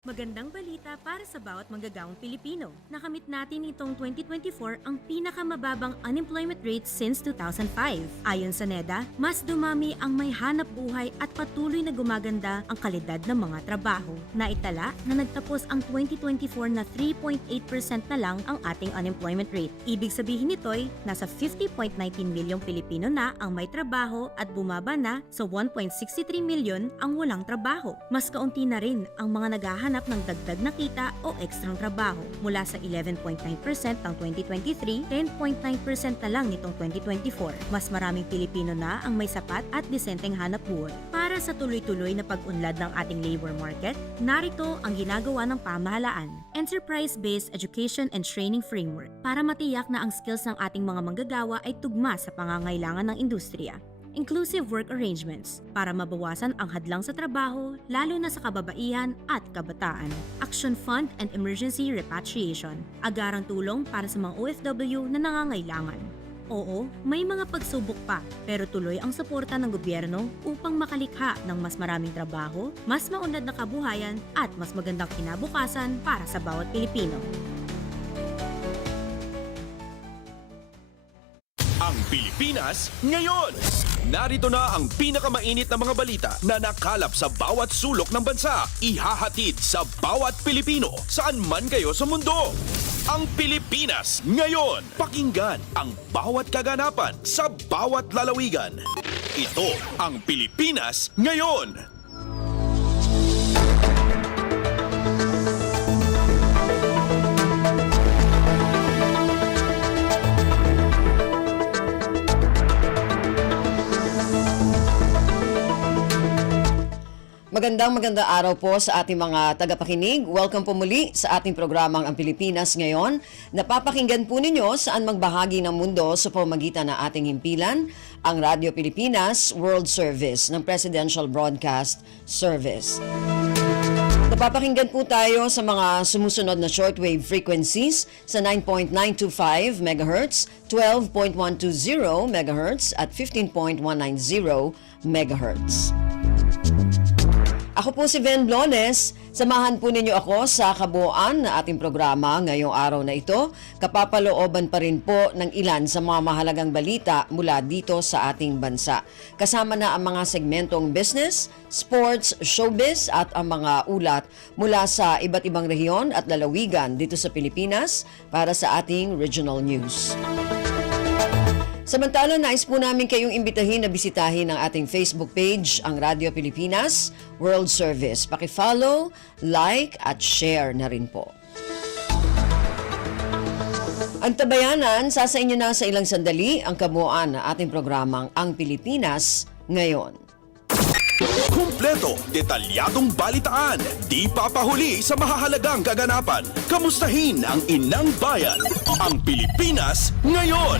Magandang balita para sa bawat manggagawang Pilipino. Nakamit natin itong 2024 ang pinakamababang unemployment rate since 2005. Ayon sa NEDA, mas dumami ang may hanap buhay at patuloy na gumaganda ang kalidad ng mga trabaho. Naitala na nagtapos ang 2024 na 3.8% na lang ang ating unemployment rate. Ibig sabihin nito'y nasa 50.19 milyong Pilipino na ang may trabaho at bumaba na sa 1.63 milyon ang walang trabaho. Mas kaunti na rin ang mga naghahanap ng dagdag na kita o ekstrang trabaho. Mula sa 11.9% ng 2023, 10.9% na lang nitong 2024. Mas maraming Pilipino na ang may sapat at disenteng hanap buhay. Para sa tuloy-tuloy na pag-unlad ng ating labor market, narito ang ginagawa ng pamahalaan. Enterprise-based Education and Training Framework para matiyak na ang skills ng ating mga manggagawa ay tugma sa pangangailangan ng industriya. Inclusive work arrangements para mabawasan ang hadlang sa trabaho, lalo na sa kababaihan at kabataan. Action Fund and Emergency Repatriation, agarang tulong para sa mga OFW na nangangailangan. Oo, may mga pagsubok pa, pero tuloy ang suporta ng gobyerno upang makalikha ng mas maraming trabaho, mas maunlad na kabuhayan at mas magandang kinabukasan para sa bawat Pilipino. Ang Pilipinas ngayon! Narito na ang pinakamainit na mga balita na nakalap sa bawat sulok ng bansa. Ihahatid sa bawat Pilipino saan man kayo sa mundo. Ang Pilipinas ngayon! Pakinggan ang bawat kaganapan sa bawat lalawigan. Ito ang Pilipinas ngayon! Magandang araw po sa ating mga tagapakinig. Welcome po muli sa ating programang Ang Pilipinas Ngayon. Napapakinggan po ninyo saan magbahagi ng mundo sa pamamagitan ng ating himpilan, ang Radyo Pilipinas World Service ng Presidential Broadcast Service. Napapakinggan po tayo sa mga sumusunod na shortwave frequencies sa 9.925 MHz, 12.120 MHz at 15.190 MHz. Ako po si Ven Blones. Samahan po ninyo ako sa kabuuan na ating programa ngayong araw na ito. Kapapalooban pa rin po ng ilan sa mga mahalagang balita mula dito sa ating bansa. Kasama na ang mga segmentong business, sports, showbiz at ang mga ulat mula sa iba't ibang rehiyon at lalawigan dito sa Pilipinas para sa ating regional news. Samantala, nais po namin kayong imbitahin na bisitahin ang ating Facebook page, ang Radyo Pilipinas World Service. Paki-follow, like at share na rin po. Ang tabayanan, sa inyo na sa ilang sandali ang kabuuan ng ating programang Ang Pilipinas Ngayon. Kumpleto, detalyadong balitaan, di papahuli sa mahahalagang kaganapan. Kamustahin ang inang bayan, ang Pilipinas ngayon.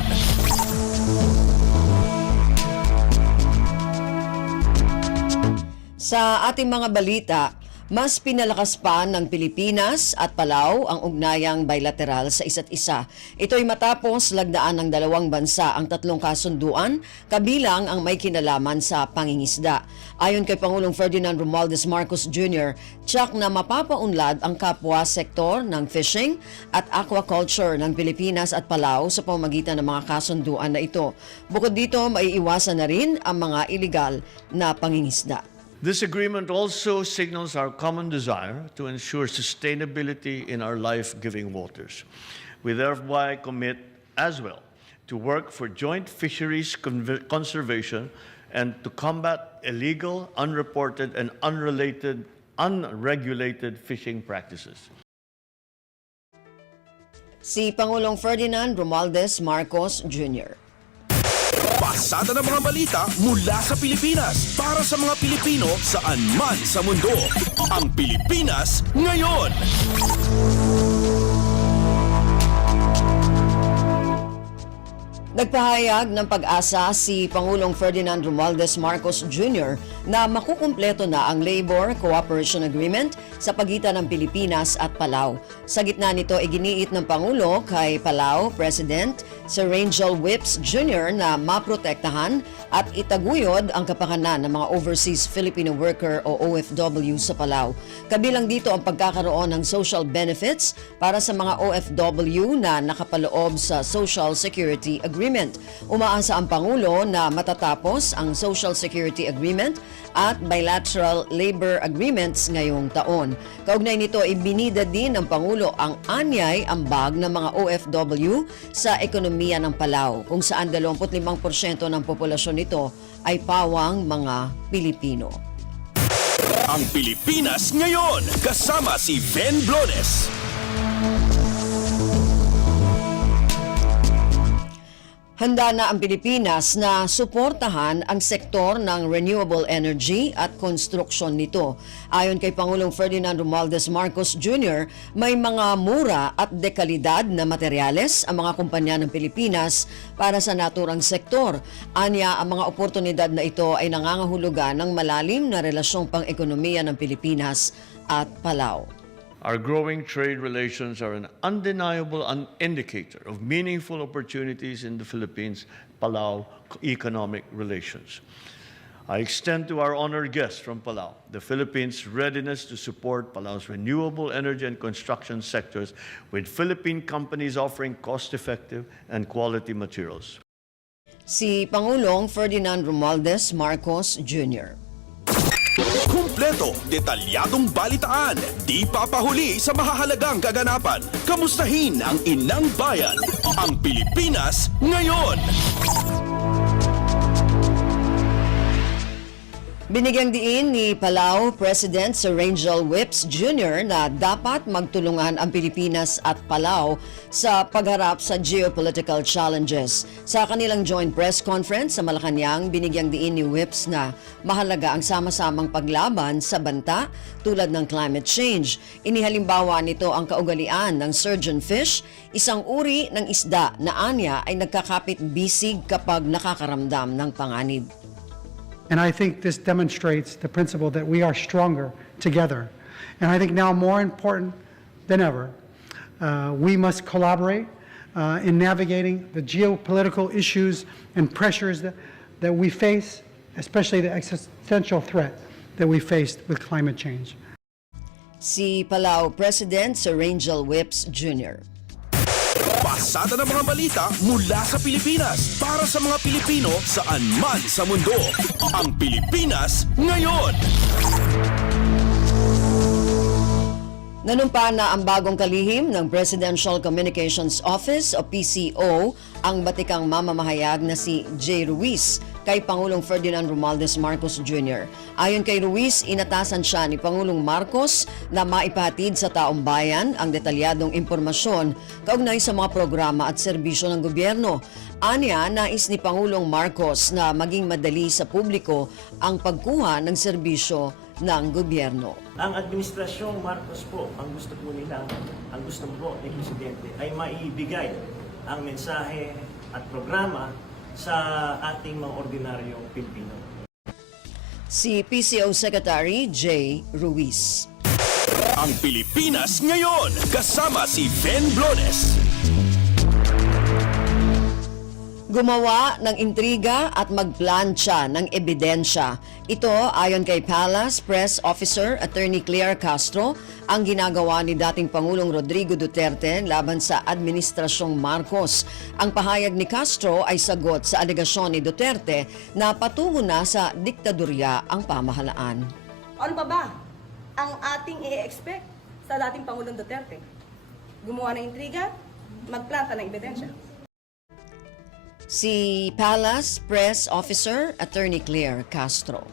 Sa ating mga balita, mas pinalakas pa ng Pilipinas at Palau ang ugnayang bilateral sa isa't isa. Ito'y matapos lagdaan ng dalawang bansa ang tatlong kasunduan, kabilang ang may kinalaman sa pangingisda. Ayon kay Pangulong Ferdinand Romualdez Marcos Jr., tiyak na mapapaunlad ang kapwa sektor ng fishing at aquaculture ng Pilipinas at Palau sa pamamagitan ng mga kasunduan na ito. Bukod dito, maiiwasan na rin ang mga iligal na pangingisda. This agreement also signals our common desire to ensure sustainability in our life-giving waters. We thereby commit as well to work for joint fisheries conservation and to combat illegal, unreported, and unregulated fishing practices. Si Pangulong Ferdinand Romualdez Marcos Jr. Pasada ng mga balita mula sa Pilipinas para sa mga Pilipino saan man sa mundo. Ang Pilipinas ngayon. Nagpahayag ng pag-asa si Pangulong Ferdinand Romualdez Marcos Jr. na makukumpleto na ang Labor Cooperation Agreement sa pagitan ng Pilipinas at Palau. Sa gitna nito, iginiit ng Pangulo kay Palau President Sir Rangel Whips Jr. na maprotektahan at itaguyod ang kapakanan ng mga Overseas Filipino Worker o OFW sa Palau. Kabilang dito ang pagkakaroon ng social benefits para sa mga OFW na nakapaloob sa Social Security Agreement. Umaasa ang Pangulo na matatapos ang Social Security Agreement at bilateral labor agreements ngayong taon. Kaugnay nito, ibinida din ng Pangulo ang anyay ambag ng mga OFW sa ekonomiya ng Palau, kung saan 25% ng populasyon nito ay pawang mga Pilipino. Ang Pilipinas ngayon, kasama si Ben Blones. Handa na ang Pilipinas na suportahan ang sektor ng renewable energy at konstruksyon nito. Ayon kay Pangulong Ferdinand Romualdez Marcos Jr., may mga mura at dekalidad na materyales ang mga kumpanya ng Pilipinas para sa naturang sektor. Anya, ang mga oportunidad na ito ay nangangahulugan ng malalim na relasyong pang-ekonomiya ng Pilipinas at Palau. Our growing trade relations are an undeniable indicator of meaningful opportunities in the Philippines-Palau economic relations. I extend to our honored guests from Palau the Philippines' readiness to support Palau's renewable energy and construction sectors with Philippine companies offering cost-effective and quality materials. Si Pangulong Ferdinand Romualdez Marcos Jr. Kumpleto, detalyadong balitaan, di papahuli sa mahahalagang kaganapan. Kamustahin ang inang bayan, ang Pilipinas ngayon. Binigyang diin ni Palau President Sir Rangel Whips Jr. na dapat magtulungan ang Pilipinas at Palau sa pagharap sa geopolitical challenges. Sa kanilang joint press conference sa Malacanang, binigyang diin ni Whips na mahalaga ang sama-samang paglaban sa banta tulad ng climate change. Inihalimbawa nito ang kaugalian ng surgeonfish, isang uri ng isda na anya ay nagkakapit bisig kapag nakakaramdam ng panganib. And I think this demonstrates the principle that we are stronger together. And I think now more important than ever, we must collaborate in navigating the geopolitical issues and pressures that we face, especially the existential threat that we faced with climate change. Si Palau President Sir Rangel Whips Jr. Pasada ng mga balita mula sa Pilipinas para sa mga Pilipino saan man sa mundo. Ang Pilipinas ngayon. Nanumpa na ang bagong kalihim ng Presidential Communications Office o PCO ang batikang mamamahayag na si Jay Ruiz kay Pangulong Ferdinand Romualdez Marcos Jr. Ayon kay Ruiz, inatasan siya ni Pangulong Marcos na maipahatid sa taong bayan ang detalyadong impormasyon kaugnay sa mga programa at serbisyo ng gobyerno. Anya, nais ni Pangulong Marcos na maging madali sa publiko ang pagkuha ng serbisyo ng gobyerno. Ang administrasyong Marcos po, ang gusto po ni Presidente ay maibigay ang mensahe at programa sa ating mga ordinaryong Pilipino. Si PCO Secretary Jay Ruiz. Ang Pilipinas ngayon, kasama si Ben Blones. Gumawa ng intriga at magplantsa ng ebidensya. Ito, ayon kay Palace Press Officer Attorney Claire Castro, ang ginagawa ni dating Pangulong Rodrigo Duterte laban sa Administrasyong Marcos. Ang pahayag ni Castro ay sagot sa alegasyon ni Duterte na patungo na sa diktadorya ang pamahalaan. Ano pa ba ang ating i-expect sa dating Pangulong Duterte? Gumawa ng intriga, magplanta ng ebidensya. Si Palace Press Officer Attorney Claire Castro.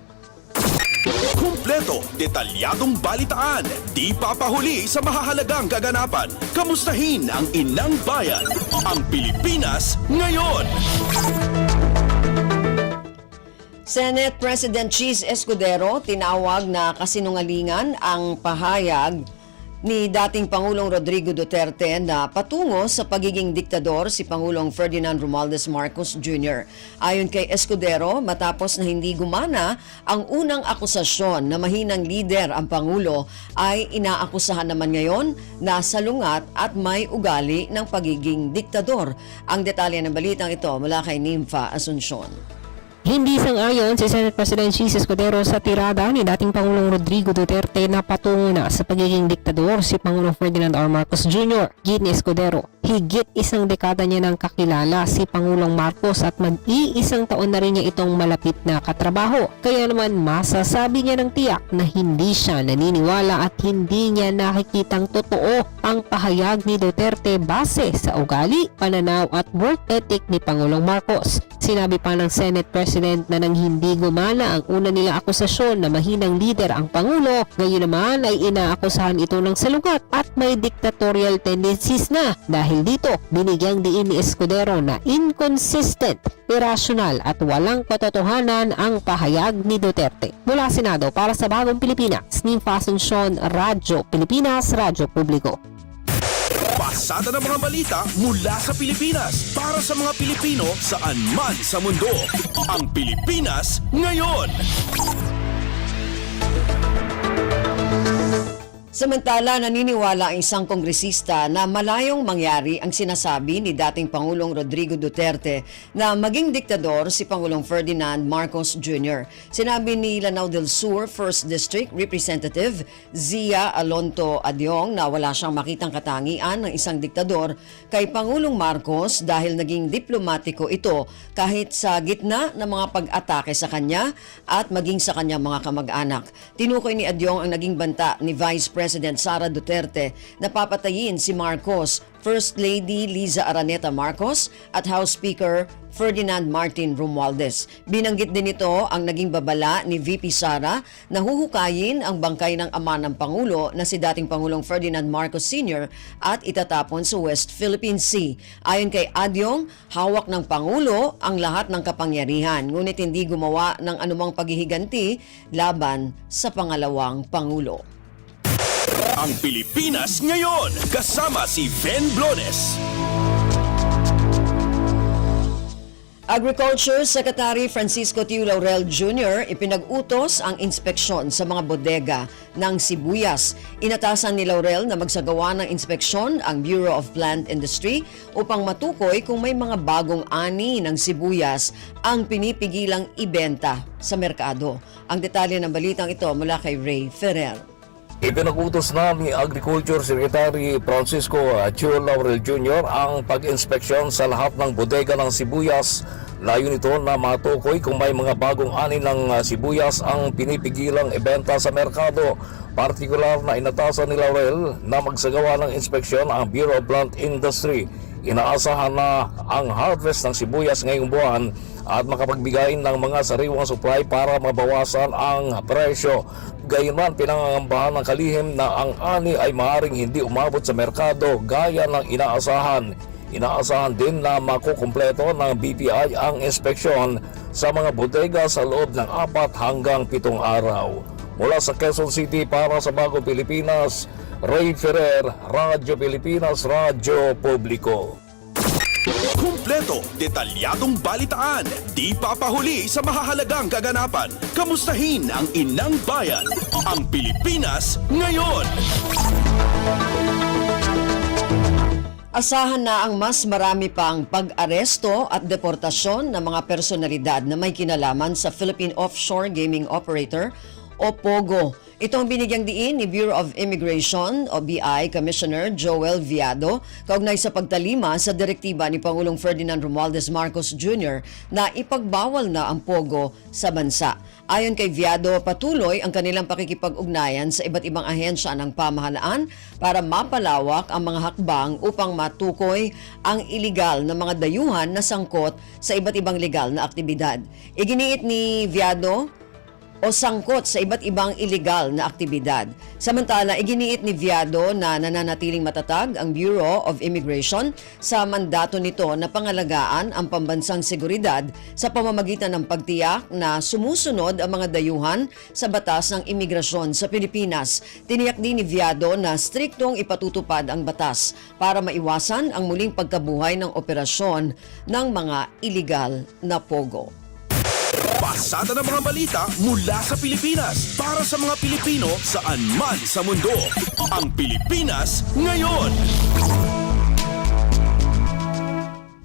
Kumpleto, detalyadong balitaan, di papahuli sa mahahalagang kaganapan. Kamustahin ang inang bayan, ang Pilipinas ngayon. Senate President Cheese Escudero tinawag na kasinungalingan ang pahayag ni dating Pangulong Rodrigo Duterte na patungo sa pagiging diktador si Pangulong Ferdinand Romualdez Marcos Jr. Ayon kay Escudero, matapos na hindi gumana ang unang akusasyon na mahinang lider ang Pangulo, ay inaakusahan naman ngayon na salungat at may ugali ng pagiging diktador. Ang detalye ng balitang ito mula kay Nympha Asuncion. Hindi sang-ayon si Senate President Chis Escudero sa tirada ni dating Pangulong Rodrigo Duterte na patungo na sa pagiging diktador si Pangulong Ferdinand R. Marcos Jr. Gid ni Escudero, higit isang dekada niya nang kakilala si Pangulong Marcos at mag-iisang taon na rin niya itong malapit na katrabaho. Kaya naman masasabi niya ng tiyak na hindi siya naniniwala at hindi niya nakikitang totoo ang pahayag ni Duterte base sa ugali, pananaw at work ethic ni Pangulong Marcos. Sinabi pa ng Senate President na nang hindi gumana ang una nilang akusasyon na mahinang lider ang Pangulo, ngayon naman ay inaakusahan ito ng salungat at may dictatorial tendencies na. Dahil dito, binigyang diin ni Escudero na inconsistent, irrational at walang katotohanan ang pahayag ni Duterte. Mula Senado para sa Bagong Pilipinas, Nympha Asuncion, Radyo Pilipinas, Radyo Publiko. Pasada ng mga balita mula sa Pilipinas para sa mga Pilipino saan man sa mundo. Ang Pilipinas ngayon. Samantala, naniniwala ang isang kongresista na malayong mangyari ang sinasabi ni dating Pangulong Rodrigo Duterte na maging diktador si Pangulong Ferdinand Marcos Jr. Sinabi ni Lanao del Sur 1st District Representative Zia Alonto Adyong na wala siyang makitang katangian ng isang diktador kay Pangulong Marcos dahil naging diplomatiko ito kahit sa gitna ng mga pag-atake sa kanya at maging sa kanyang mga kamag-anak. Tinukoy ni Adyong ang naging banta ni Vice President Sara Duterte na papatayin si Marcos, First Lady Liza Araneta Marcos at House Speaker Ferdinand Martin Romualdez. Binanggit din ito ang naging babala ni VP Sara na huhukayin ang bangkay ng ama ng Pangulo na si dating Pangulong Ferdinand Marcos Sr. at itatapon sa West Philippine Sea. Ayon kay Adyong, hawak ng Pangulo ang lahat ng kapangyarihan, ngunit hindi gumawa ng anumang paghihiganti laban sa pangalawang Pangulo. Ang Pilipinas ngayon, kasama si Ben Blones. Agriculture Secretary Francisco Tiu Laurel Jr. ipinag-utos ang inspeksyon sa mga bodega ng sibuyas. Inatasan ni Laurel na magsagawa ng inspeksyon ang Bureau of Plant Industry upang matukoy kung may mga bagong ani ng sibuyas ang pinipigilang ibenta sa merkado. Ang detalye ng balitang ito mula kay Ray Ferrer. Ipinagutos na ni Agriculture Secretary Francisco Tiu Laurel Jr. ang pag-inspeksyon sa lahat ng bodega ng sibuyas. Layo nito na matukoy kung may mga bagong ani ng sibuyas ang pinipigilang ibenta sa merkado. Partikular na inatasan ni Laurel na magsagawa ng inspeksyon ang Bureau of Plant Industry. Inaasahan na ang harvest ng sibuyas ngayong buwan at makapagbigay ng mga sariwang supply para mabawasan ang presyo. Gayunman, pinangangambahan ng kalihim na ang ani ay maaaring hindi umabot sa merkado gaya ng inaasahan. Inaasahan din na makukumpleto ng BPI ang inspeksyon sa mga bodega sa loob ng 4 hanggang 7 araw. Mula sa Quezon City para sa Bagong Pilipinas, Ray Ferrer, Radyo Pilipinas, Radyo Publiko. Kumpleto, detalyadong balitaan, di papahuli sa mahahalagang kaganapan. Kamustahin ang inang bayan, ang Pilipinas ngayon. Asahan na ang mas marami pang pag-aresto at deportasyon ng mga personalidad na may kinalaman sa Philippine Offshore Gaming Operator o POGO. Ito ang binigyang diin ni Bureau of Immigration o BI Commissioner Joel Viado kaugnay sa pagtalima sa direktiba ni Pangulong Ferdinand Romualdez Marcos Jr. na ipagbawal na ang POGO sa bansa. Ayon kay Viado, patuloy ang kanilang pakikipag-ugnayan sa iba't ibang ahensya ng pamahalaan para mapalawak ang mga hakbang upang matukoy ang iligal na mga dayuhan na sangkot sa iba't ibang legal na aktibidad. Iginiit ni Viado o sangkot sa iba't ibang iligal na aktibidad. Samantala, iginiit ni Viado na nananatiling matatag ang Bureau of Immigration sa mandato nito na pangalagaan ang pambansang seguridad sa pamamagitan ng pagtiyak na sumusunod ang mga dayuhan sa batas ng imigrasyon sa Pilipinas. Tiniyak din ni Viado na striktong ipatutupad ang batas para maiwasan ang muling pagkabuhay ng operasyon ng mga iligal na pogo. Pasada ng mga balita mula sa Pilipinas para sa mga Pilipino saan man sa mundo. Ang Pilipinas ngayon.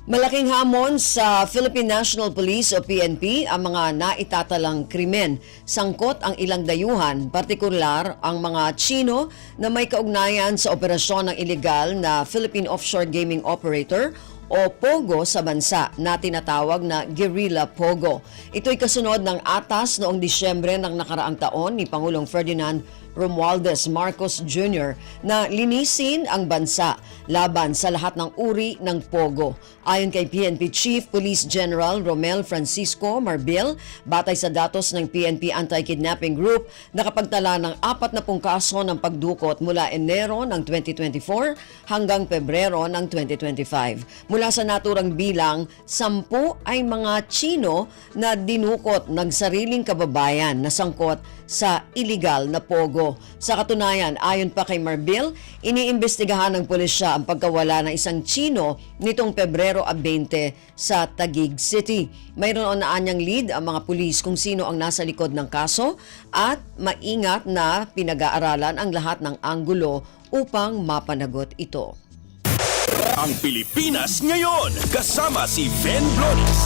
Malaking hamon sa Philippine National Police o PNP ang mga naitatalang krimen. Sangkot ang ilang dayuhan, partikular ang mga Chino na may kaugnayan sa operasyon ng iligal na Philippine Offshore Gaming Operator o POGO sa bansa na tinatawag na Guerrilla POGO. Ito'y kasunod ng atas noong Disyembre ng nakaraang taon ni Pangulong Ferdinand Romualdez Marcos Jr. na linisin ang bansa laban sa lahat ng uri ng POGO. Ayon kay PNP Chief Police General Romel Francisco Marbil, batay sa datos ng PNP Anti-Kidnapping Group, nakapagtala ng 40 kaso ng pagdukot mula Enero ng 2024 hanggang Pebrero ng 2025. Mula sa naturang bilang, 10 ay mga Chino na dinukot ng sariling kababayan na sangkot sa iligal na pogo. Sa katunayan, ayon pa kay Marbil, iniimbestigahan ng pulisya ang pagkawala ng isang Chino nitong Pebrero 20 sa Taguig City. Mayroon na anyang lead ang mga pulis kung sino ang nasa likod ng kaso at maingat na pinag-aaralan ang lahat ng anggulo upang mapanagot ito. Ang Pilipinas ngayon kasama si Ben Blonis.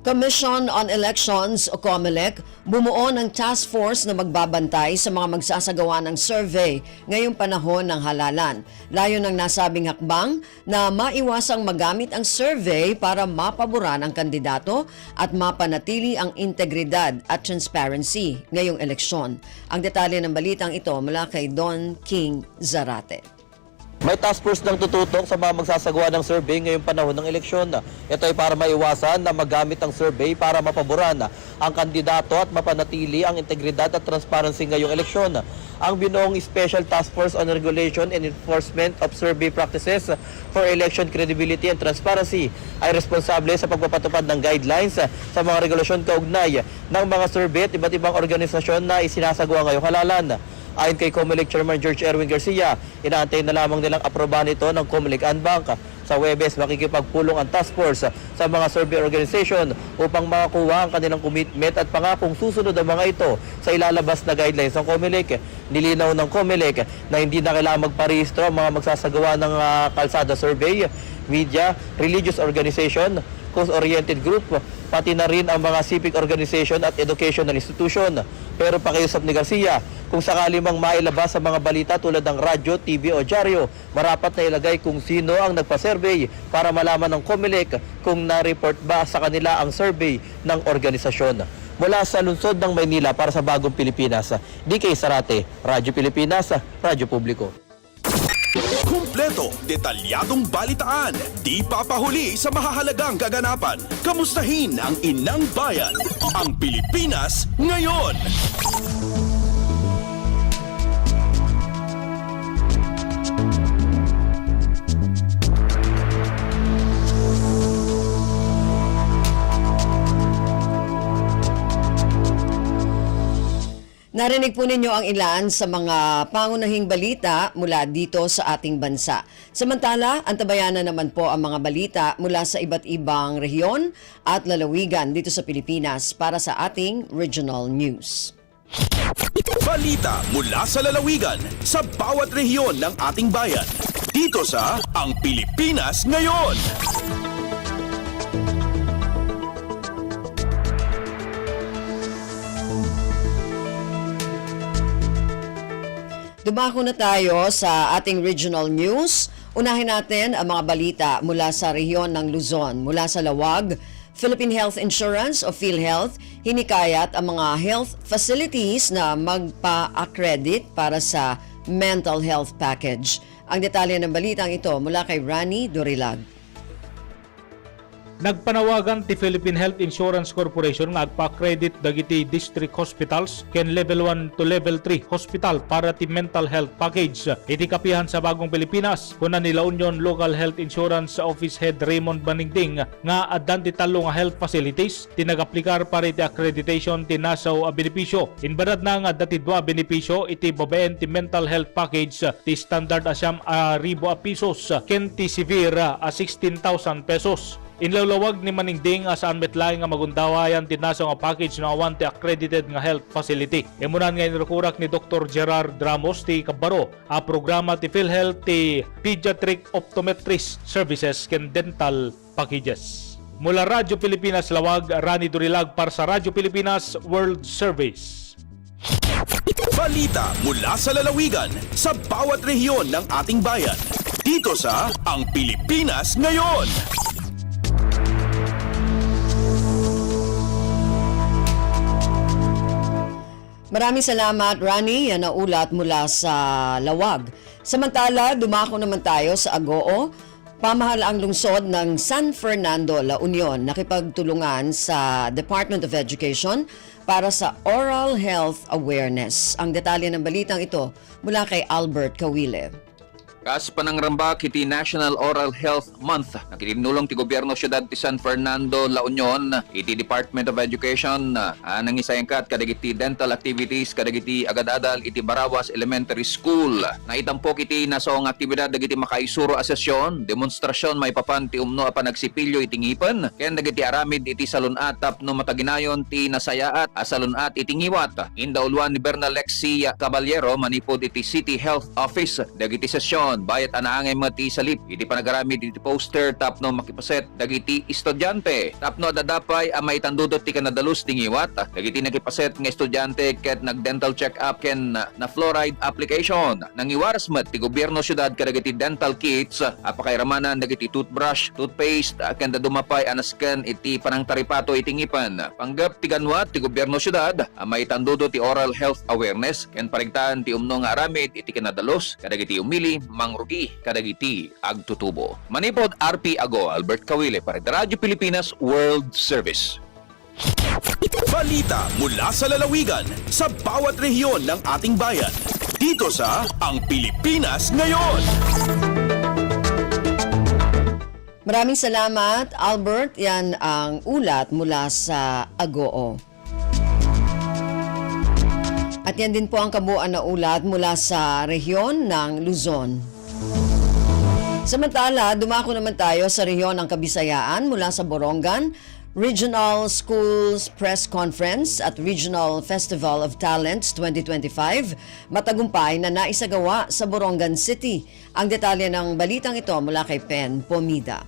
Commission on Elections o COMELEC bumuo ng task force na magbabantay sa mga magsasagawa ng survey ngayong panahon ng halalan. Layon ng nasabing hakbang na maiwasang magamit ang survey para mapaboran ang kandidato at mapanatili ang integridad at transparency ngayong eleksyon. Ang detalye ng balitang ito mula kay Don King Zarate. May task force ng tututok sa mga magsasagawa ng survey ngayong panahon ng eleksyon. Ito ay para maiwasan na magamit ang survey para mapaboran ang kandidato at mapanatili ang integridad at transparency ngayong eleksyon. Ang binuong Special Task Force on Regulation and Enforcement of Survey Practices for Election Credibility and Transparency ay responsable sa pagpapatupad ng guidelines sa mga regulasyon kaugnay ng mga survey at iba't ibang organisasyon na isinasagawa ngayong halalan. Ayon kay COMELEC Chairman George Erwin Garcia, inaantay na lamang nilang aprobahan ito ng COMELEC Anbank. Sa Huwebes, makikipagpulong ang task force sa mga survey organization upang makakuha ang kanilang commitment at pangakong susunod ang mga ito sa ilalabas na guidelines ng COMELEC. Nilinaw ng COMELEC na hindi na kailangang magparehistro ang mga magsasagawa ng kalsada survey, media, religious organization, cause-oriented group, pati na rin ang mga civic organization at educational institution. Pero pakiusap ni Garcia, kung sakali mang mailabas sa mga balita tulad ng radyo, TV o dyaryo, marapat na ilagay kung sino ang nagpa-survey para malaman ng COMELEC kung na-report ba sa kanila ang survey ng organisasyon. Mula sa lungsod ng Maynila para sa Bagong Pilipinas, DK Zarate, Radyo Pilipinas, Radyo Publiko. Kumpleto, detalyadong balitaan, di papahuli sa mahahalagang kaganapan. Kamustahin ang inang bayan, ang Pilipinas ngayon. Narinig po ninyo ang ilan sa mga pangunahing balita mula dito sa ating bansa. Samantala, antabayanan naman po ang mga balita mula sa iba't ibang rehiyon at lalawigan dito sa Pilipinas para sa ating regional news. Balita mula sa lalawigan sa bawat rehiyon ng ating bayan. Dito sa Ang Pilipinas Ngayon. Dumako na tayo sa ating regional news. Unahin natin ang mga balita mula sa rehiyon ng Luzon. Mula sa Lawag, Philippine Health Insurance o PhilHealth hinikayat ang mga health facilities na magpa-accredit para sa mental health package. Ang detalye ng balitang ito mula kay Rani Dorilag. Nagpanawagan ti Philippine Health Insurance Corporation nga agpa-credit dagiti district hospitals ken level 1 to level 3 hospital para ti mental health package. Iti kapihan sa Bagong Pilipinas, kuna nila Union Local Health Insurance Office Head Raymond Baningding nga addan ti talo nga health facilities tinagaplikar para iti accreditation ti nasaw a benepisyo. Inbarad na nga dati dua benepisyo iti babaen ti mental health package ti standard asyam a ribo a pesos ken ti severe a 16,000 pesos. Inlawlawag ni Maningding saan metlaing nga magundawayan tinaso nga package na awan ti accredited nga health facility. Emunan nga inirukurak ni Dr. Gerard Ramos ti Kabaro a programa ti PhilHealth ti Pediatric Optometrist Services ken dental packages. Mula Radyo Pilipinas Lawag, Rani Durilag para sa Radyo Pilipinas World Service. Balita mula sa lalawigan sa bawat rehiyon ng ating bayan. Dito sa Ang Pilipinas Ngayon. Maraming salamat, Rani. Yan ang ulat mula sa Lawag. Samantala, dumako naman tayo sa Agoo. Pamahalaang lungsod ng San Fernando, La Union, nakipagtulungan sa Department of Education para sa oral health awareness. Ang detalye ng balitang ito mula kay Albert Kawile. Kas panangrambak iti National Oral Health Month na kitinulong ti Gobyerno Siyudad ti San Fernando, La Union, iti Department of Education nangisayangkat kadagiti dental activities kadagiti agadadal iti Barawas Elementary School. Naitampok iti nasong aktibidad dagiti makaisuro a sesyon, demonstrasyon may papan ti umno a panagsipilyo iti ngipen, ken dagiti aramid iti salunat tapno mataginayon ti nasayaat a salunat iti ngiwat. Indauluan ni Bernalexi Caballero manipod iti City Health Office dagiti sesyon bayat anaangay mati salip iti panagarami iti poster tapno makipaset dagiti estudyante tapno dadapay a maitandudot ti kanadalus tingiwat dagiti nakipaset nga estudyante ket nagdental check up ken na fluoride application nangiwaras met ti gobyerno syudad kadagiti dental kits apakairamanan dagiti toothbrush toothpaste ken dadumapay anasken iti panangtaripato iti ngipan panggap ti ganwat ti gobyerno syudad a maitandudot ti oral health awareness ken parigtaan ti umno nga aramid iti kanadalos kadagiti umili mangrugi kadagiti agtutubo. Manipod RP Ago, Albert Kawile para sa Radyo Pilipinas World Service. Balita mula sa lalawigan sa bawat rehiyon ng ating bayan. Dito sa Ang Pilipinas Ngayon. Maraming salamat, Albert. Yan ang ulat mula sa Agoo. At yan din po ang kabuuan na ulat mula sa rehiyon ng Luzon. Samantala, dumako naman tayo sa rehiyon ng Kabisayaan mula sa Borongan, Regional Schools Press Conference at Regional Festival of Talents 2025 matagumpay na naisagawa sa Borongan City. Ang detalye ng balitang ito mula kay Pen Pomida.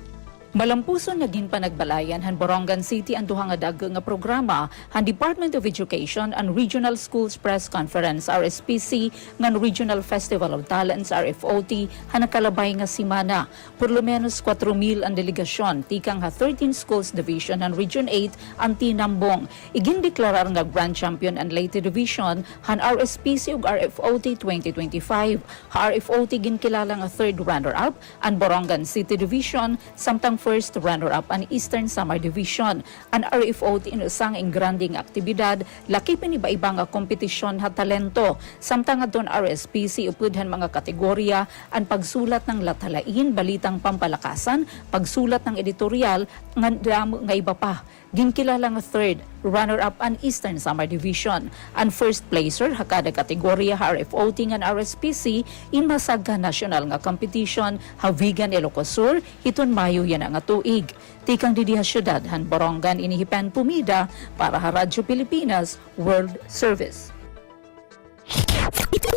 Malampuson naging panagbalayan han Borongan City ang duha nga dagga nga programa han Department of Education and Regional Schools Press Conference RSPC ngan Regional Festival of Talents RFOT han nakalabay nga simana. Por lo menos 4,000 ang delegasyon tikang ha 13 schools division han Region 8 ang tinambong. Igin-deklarar nga Grand Champion and Leyte Division han RSPC ug RFOT 2025. Ha RFOT ginkilala nga third runner-up ang Borongan City Division samtang first runner-up ang Eastern Samar Division. Ang RFOT inusang ingranding aktibidad, laki piniba-iba nga kompetisyon ha talento. Samtang adton RSPC upudhan mga kategorya ang pagsulat ng latalain, balitang pampalakasan, pagsulat ng editorial, nga iba pa. Ginkilala nga third runner-up ang Eastern Samar Division. Ang first placer ha kada kategorya ha RFOT nga RSPC inmasag ka national nga competition ha Vigan Ilocos Sur hiton Mayo yan nga tuig. Tikang didiha syudad han Borongan inihipan Pumida para ha Radyo Pilipinas World Service.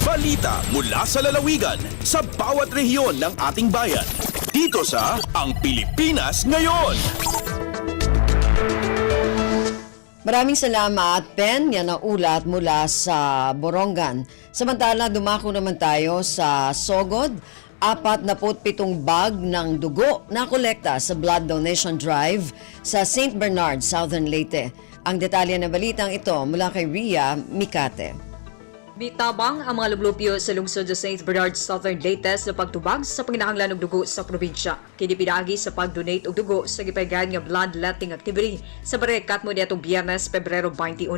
Balita mula sa lalawigan sa bawat rehiyon ng ating bayan. Dito sa Ang Pilipinas Ngayon. Maraming salamat, Pen. Yan ang ulat mula sa Borongan. Samantala, dumako naman tayo sa Sogod. 47 bag ng dugo na kolekta sa blood donation drive sa St. Bernard, Southern Leyte. Ang detalye ng balitang ito mula kay Ria Mikate. Bitabang ang mga lublupyo sa lungsod sa St. Bernard, Southern Leyte sa pagtubag sa panginahanglan og dugo sa probinsya. Kini pinaagi sa pag-donate og dugo sa gipaygayan nga bloodletting activity sa Barekat mo niadtong Biyernes, Pebrero 21.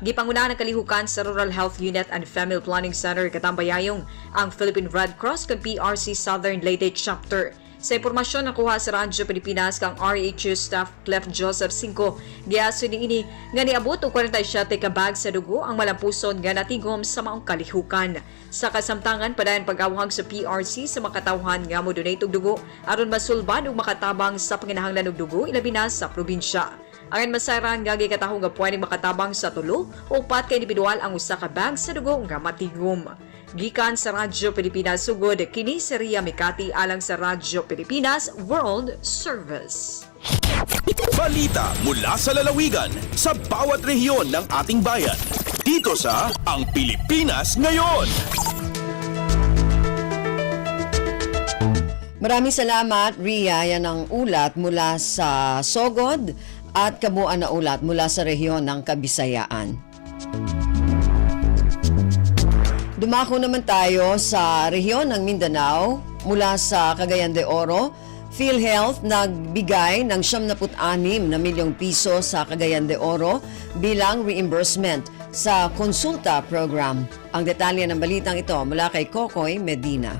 Gipangunahan ang kalihukan sa Rural Health Unit and Family Planning Center Katambayayong ang Philippine Red Cross kag PRC Southern Leyte Chapter. Sa impormasyon na kuha sa Radyo Pilipinas kang RHU staff Clef Joseph 5, giaso ni ini nga niabot og 47 ka bag sa dugo ang malampuson nga natigom sa maong kalihukan. Sa kasamtangan padayon pag-awhag sa PRC sa makatawhan nga mo donate og dugo aron masulbad ug makatabang sa panginahanglan og dugo ilabi na sa probinsya. Ang masaran nga gikataho nga pwedeng makatabang sa 3 o 4 ka individual ang usa ka bag sa dugo nga matigom. Gikan sa Radyo Pilipinas sugod kini si Ria Mikati alang sa Radyo Pilipinas World Service. Balita mula sa lalawigan sa bawat rehiyon ng ating bayan. Dito sa Ang Pilipinas Ngayon. Maraming salamat, Ria. Yan ang ulat mula sa Sogod at kabuuan na ulat mula sa rehiyon ng Kabisayaan. Dumako naman tayo sa rehiyon ng Mindanao mula sa Cagayan de Oro. PhilHealth nagbigay ng 76 na milyong piso sa Cagayan de Oro bilang reimbursement sa konsulta program. Ang detalye ng balitang ito mula kay Kokoy Medina.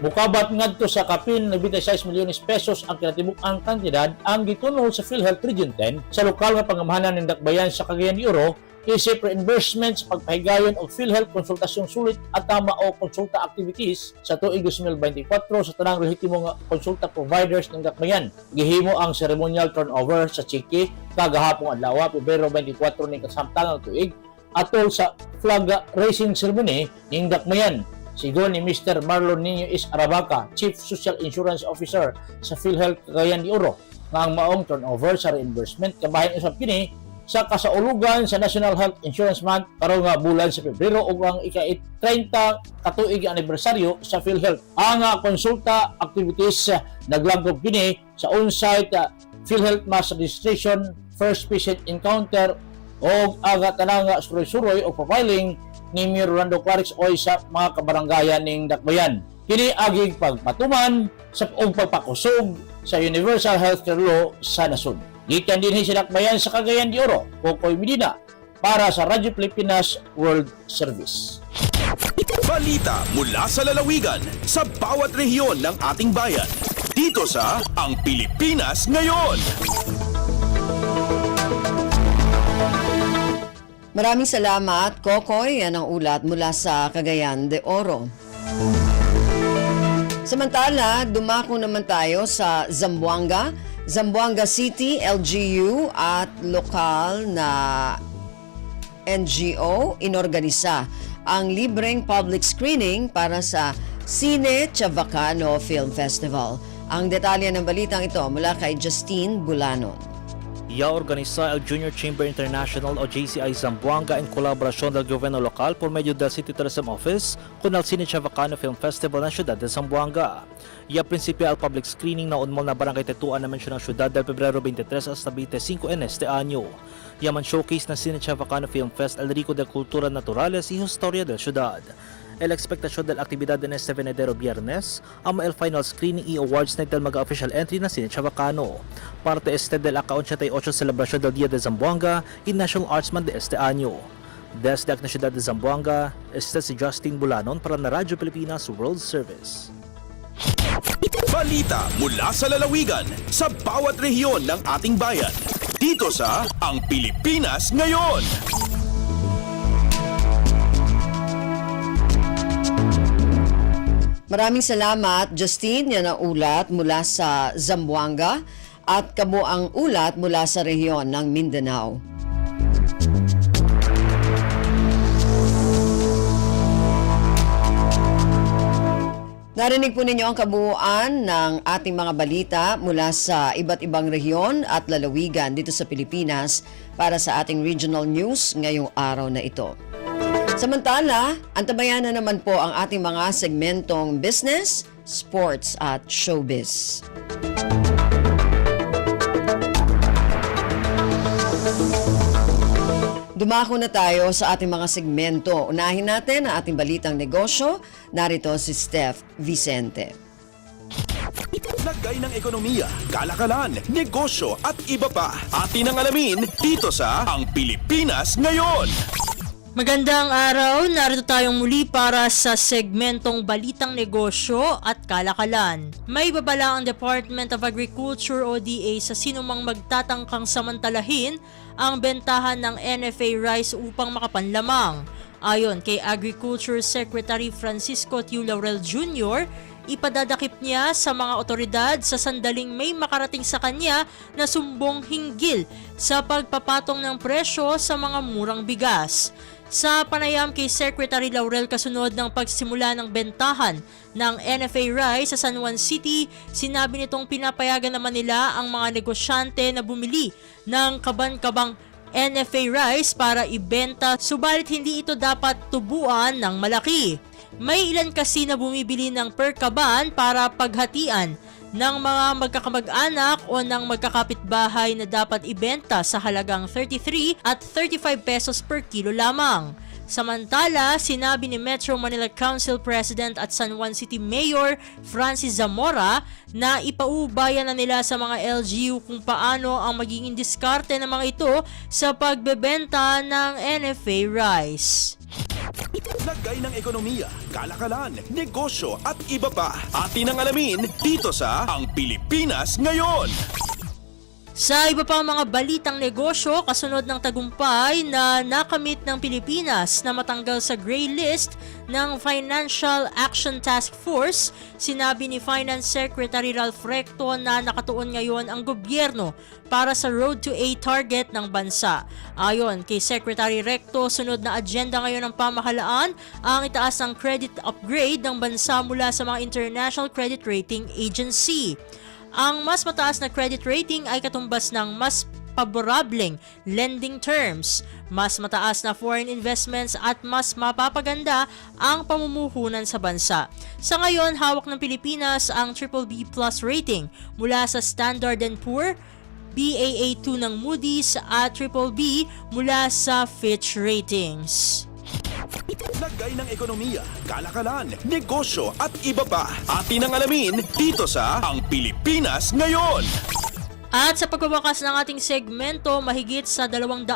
Mukabat ngadto sa kapin na 26 milyones pesos ang kinatibuk-ang kantidad ang gitunol sa PhilHealth Region 10 sa lokal nga pangamahanan ng Dakbayan sa Cagayan de Oro isip reimbursement sa pagpahigayon o PhilHealth konsultasyong sulit at tama o konsulta activities sa tuig 2024 sa tanang lehitimong konsulta providers ng Dakbayan. Gihimo ang ceremonial turnover sa Chiki kagahapong adlaw Pebrero 24 ning kasamtangang tuig atol sa flag raising ceremony ning Dakbayan. Sigon ni Mr. Marlon Niño is Arabaca, Chief Social Insurance Officer sa PhilHealth Cagayan de Oro, nga ang maong turnover sa reimbursement kabahin usab kini sa kasaulugan sa National Health Insurance Month karong nga bulan sa Pebrero ug ang ika-30 katuig anibersaryo sa PhilHealth. Ang konsulta activities naglangkob kini sa on-site PhilHealth mass registration, first patient encounter ug aga tanang suroy-suroy o profiling ni Mayor Rolando Clarix Oy sa mga kabaranggayan ning Dakbayan. Kini aging pagpatuman sa pagpakusog sa Universal Healthcare Law sa nasod. Gikan din si Dakbayan sa Cagayan de Oro, Kokoy Medina, para sa Radyo Pilipinas World Service. Balita mula sa lalawigan sa bawat rehiyon ng ating bayan. Dito sa Ang Pilipinas Ngayon. Maraming salamat, Kokoy. Yan ang ulat mula sa Cagayan de Oro. Samantala, dumako naman tayo sa Zamboanga City, LGU at lokal na NGO inorganisa ang libreng public screening para sa Cine Chavacano Film Festival. Ang detalye ng balitang ito mula kay Justine Bulanon. Organiza el Junior Chamber International o JCI Zamboanga en colaboración del gobierno local por medio del City Tourism Office con el Cine Chavacano Film Festival ng siyudad de Zamboanga. Principio al public screening na unmol na barangay Tetuan na mensyonang siyudad del Pebrero 23 hasta 25 en este año. Yaman showcase ng Cine Chavacano Film Fest el rico de cultura naturales y historia del siyudad. El expectasyon del aktibidad en este Venedero Biyernes, ang el final screening y awards night del mag-official entry na Cine Chavacano. Parte este del aka-88 celebración del Día de Zamboanga y National Arts Month de este año. Desde la ciudad de Zamboanga, este si Justin Bulanon para na Radyo Pilipinas World Service. Balita mula sa lalawigan sa bawat rehiyon ng ating bayan. Dito sa Ang Pilipinas Ngayon. Maraming salamat, Justine. Yan ang ulat mula sa Zamboanga at kabuang ulat mula sa rehiyon ng Mindanao. Narinig po ninyo ang kabuuan ng ating mga balita mula sa iba't ibang rehiyon at lalawigan dito sa Pilipinas para sa ating regional news ngayong araw na ito. Samantala, antabayan na naman po ang ating mga segmentong business, sports at showbiz. Dumako na tayo sa ating mga segmento. Unahin natin ang ating balitang negosyo. Narito si Steph Vicente. Lagay ng ekonomiya, kalakalan, negosyo at iba pa. Atin ang alamin dito sa Ang Pilipinas Ngayon. Magandang araw, narito tayong muli para sa segmentong Balitang Negosyo at Kalakalan. May babala ang Department of Agriculture o DA sa sinumang magtatangkang samantalahin ang bentahan ng NFA rice upang makapanlamang. Ayon kay Agriculture Secretary Francisco Tiu Laurel Jr., ipadadakip niya sa mga otoridad sa sandaling may makarating sa kanya na sumbong hinggil sa pagpapatong ng presyo sa mga murang bigas. Sa panayam kay Secretary Laurel kasunod ng pagsimula ng bentahan ng NFA rice sa San Juan City, sinabi nitong pinapayagan naman nila ang mga negosyante na bumili ng kaban-kabang NFA rice para ibenta, subalit hindi ito dapat tubuan ng malaki. May ilan kasi na bumibili ng per kaban para paghatian ng mga magkakamag-anak o ng magkakapitbahay na dapat ibenta sa halagang 33 at 35 pesos per kilo lamang. Samantala, sinabi ni Metro Manila Council President at San Juan City Mayor Francis Zamora na ipaubayan na nila sa mga LGU kung paano ang magiging diskarte ng mga ito sa pagbebenta ng NFA rice. Lagay ng ekonomiya, kalakalan, negosyo at iba pa. Atin ang alamin dito sa Ang Pilipinas Ngayon. Sa iba pang mga balitang negosyo, kasunod ng tagumpay na nakamit ng Pilipinas na matanggal sa gray list ng Financial Action Task Force, sinabi ni Finance Secretary Ralph Recto na nakatuon ngayon ang gobyerno para sa Road to A target ng bansa. Ayon kay Secretary Recto, sunod na agenda ngayon ng pamahalaan ang itaas ng credit upgrade ng bansa mula sa mga International Credit Rating Agency. Ang mas mataas na credit rating ay katumbas ng mas paborableng lending terms, mas mataas na foreign investments at mas mapapaganda ang pamumuhunan sa bansa. Sa ngayon, hawak ng Pilipinas ang BBB+ rating mula sa Standard & Poor, Baa2 ng Moody's at BBB mula sa Fitch Ratings. Lagay ng ekonomiya, kalakalan, negosyo at iba pa. Atin ang alamin dito sa Ang Pilipinas Ngayon. At sa pagbabakas ng ating segmento, mahigit sa 200,000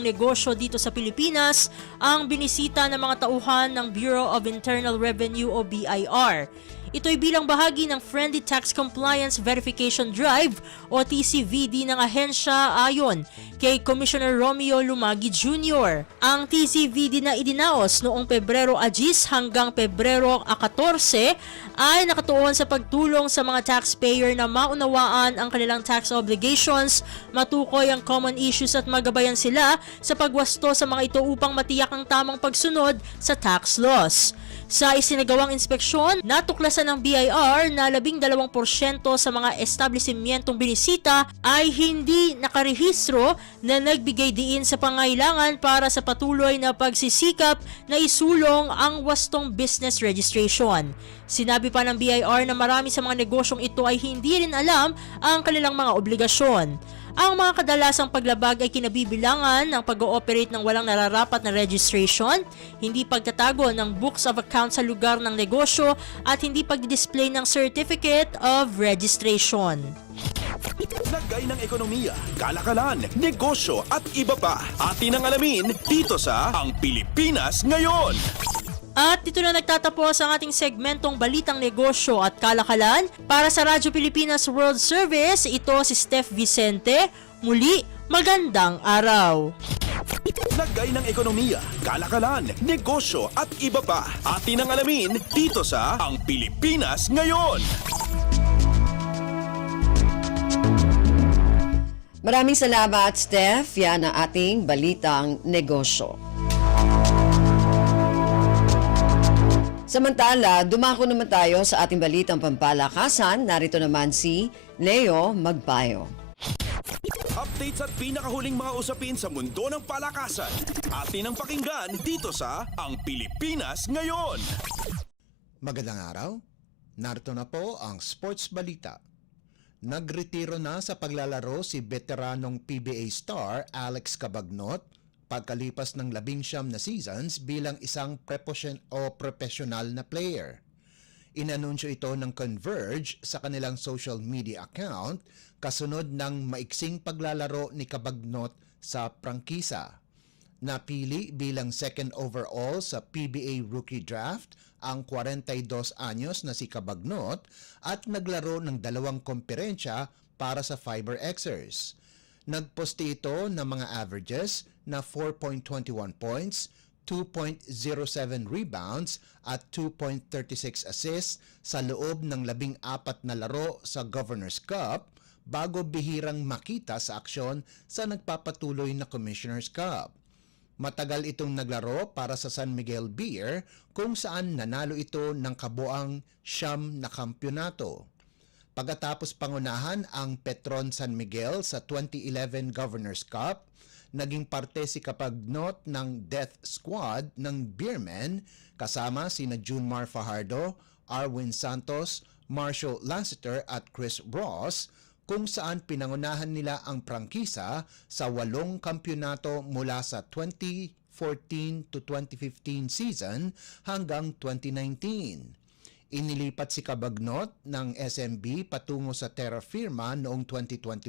negosyo dito sa Pilipinas ang binisita ng mga tauhan ng Bureau of Internal Revenue o BIR. Ito'y bilang bahagi ng Friendly Tax Compliance Verification Drive o TCVD ng ahensya ayon kay Commissioner Romeo Lumagi Jr. Ang TCVD na idinaos noong Pebrero 10 hanggang Pebrero 14 ay nakatuon sa pagtulong sa mga taxpayer na maunawaan ang kanilang tax obligations, matukoy ang common issues at magabayan sila sa pagwasto sa mga ito upang matiyak ang tamang pagsunod sa tax laws. Sa isinagawang inspeksyon, natuklasan ng BIR na 12% sa mga establishmentong binisita ay hindi nakarehistro na nagbigay diin sa pangailangan para sa patuloy na pagsisikap na isulong ang wastong business registration. Sinabi pa ng BIR na marami sa mga negosyong ito ay hindi rin alam ang kanilang mga obligasyon. Ang mga kadalasang paglabag ay kinabibilangan ng pag-ooperate ng walang nararapat na registration, hindi pagtatago ng books of account sa lugar ng negosyo at hindi pagdidisplay ng certificate of registration. Lagay ng ekonomiya, kalakalan, negosyo at iba pa. Atin ang alamin dito sa Ang Pilipinas Ngayon. At dito na nagtatapos ang ating segmentong Balitang Negosyo at Kalakalan. Para sa Radyo Pilipinas World Service, ito si Steph Vicente. Muli, magandang araw! Lagay ng ekonomiya, kalakalan, negosyo at iba pa. Atin ang alamin dito sa Ang Pilipinas Ngayon. Maraming salamat, Steph. Yan ang ating Balitang Negosyo. Samantala, dumako naman tayo sa ating balitang pampalakasan. Narito naman si Leo Magpayo. Updates at pinakahuling mga usapin sa mundo ng palakasan. Atin ang pakinggan dito sa Ang Pilipinas Ngayon. Magandang araw. Narito na po ang sports balita. Nagretiro na sa paglalaro si veteranong PBA star Alex Cabagnot pagkalipas ng 19 na seasons bilang isang professional na player. Inanunsyo ito ng Converge sa kanilang social media account kasunod ng maiksing paglalaro ni Cabagnot sa prangkisa. Napili bilang second overall sa PBA Rookie Draft ang 42 anyos na si Cabagnot at naglaro ng 2 komperensya para sa Fiber Xers. Nagposte ito ng mga averages na 4.21 points, 2.07 rebounds at 2.36 assists sa loob ng 14 na laro sa Governor's Cup bago bihirang makita sa aksyon sa nagpapatuloy na Commissioner's Cup. Matagal itong naglaro para sa San Miguel Beer kung saan nanalo ito ng kabuang 9 na kampyonato. Pagkatapos pangunahan ang Petron San Miguel sa 2011 Governor's Cup, naging parte si Cabagnot ng death squad ng Beermen kasama sina Junmar Fajardo, Arwin Santos, Marshall Lassiter at Chris Ross kung saan pinangunahan nila ang prangkisa sa 8 kampyonato mula sa 2014 to 2015 season hanggang 2019. Inilipat si Cabagnot ng SMB patungo sa Terra Firma noong 2021